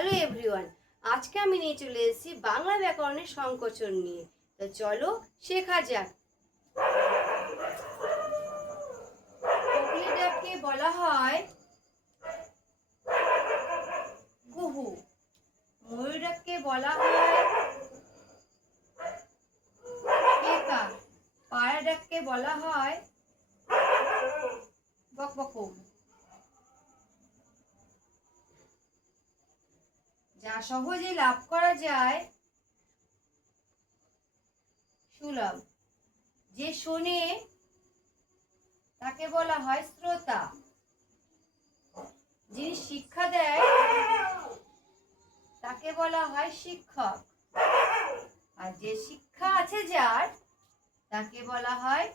Hello everyone, আজকে আমি নিয়ে চলে এসেছি বাংলা ব্যাকরণের সংকোচন নিয়ে। তো চলো শেখা যাক। কোকিল ডাককে বলা হয় কুহু, ময়ূর ডাককে বলা হয় কেকা, পায়রা ডাককে বলা হয় বকবকু। যা সহজে লাভ করা যায় সুলভ, যে শোনে তাকে বলা হয় শ্রোতা, যিনি শিক্ষা দেয় তাকে বলা হয় শিক্ষক, আর যে শিক্ষা আছে যার তাকে বলা হয়